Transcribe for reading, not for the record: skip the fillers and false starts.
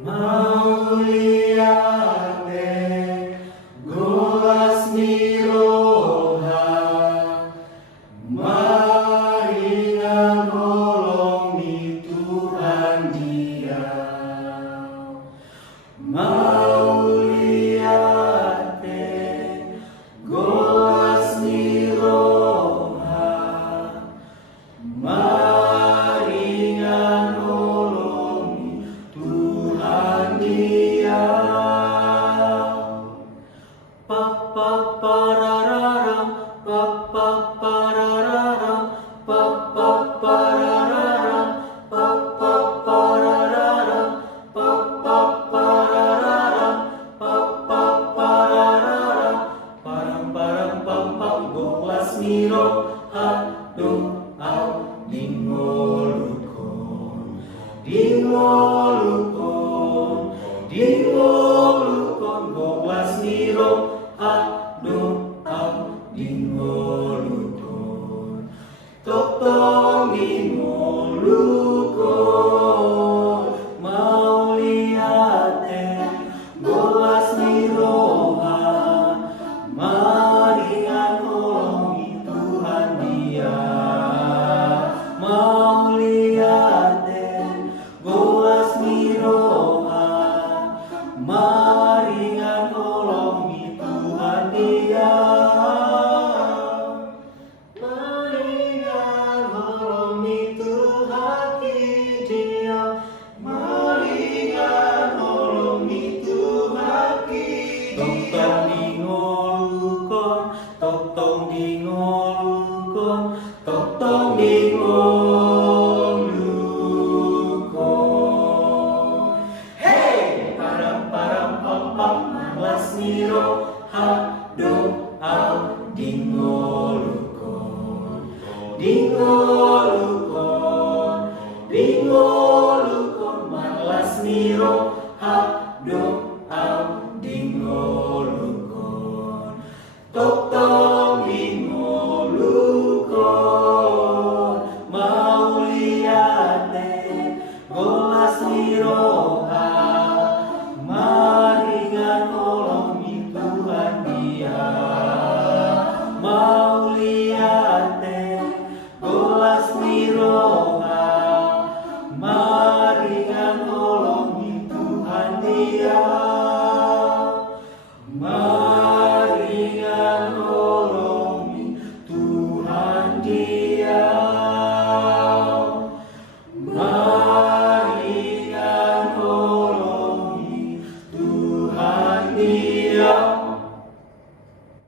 Mau lihat golas miroha, maringan nolongi Tuhan Dia. Mau lihat golas miroha, maringan nolongi Tuhan Dia. Papapararam, papapararam, papapararam, papapararam, papapararam, papapararam, param param pam pam golas miro adung au dingolukon, dingolukon, dingolukon golas miro adung au dingolukon, totong dingolukon. Mau lihat golas miroha, maringan nolongi Tuhan Dia. Mau lihat golas miroha, maringan nolongi Tuhan Dia. Maringan nolongi Tuhan Dia, maringan nolongi Tuhan Dia. Totong dingolukon, totong dingolukon, totong dingolukon. Hey, param param pam pam golas miro adung au dingolukon, dingolukon, dingolukon golas miro adung au dingolukon, totong dingolukon. Mau lihat golas miroha, maringan nolongi Tuhan Dia. Mau lihat golas miroha, maringan nolongi Tuhan Dia. Maringan nolongi Tuhan Dia. Maringan nolongi Tuhan Dia.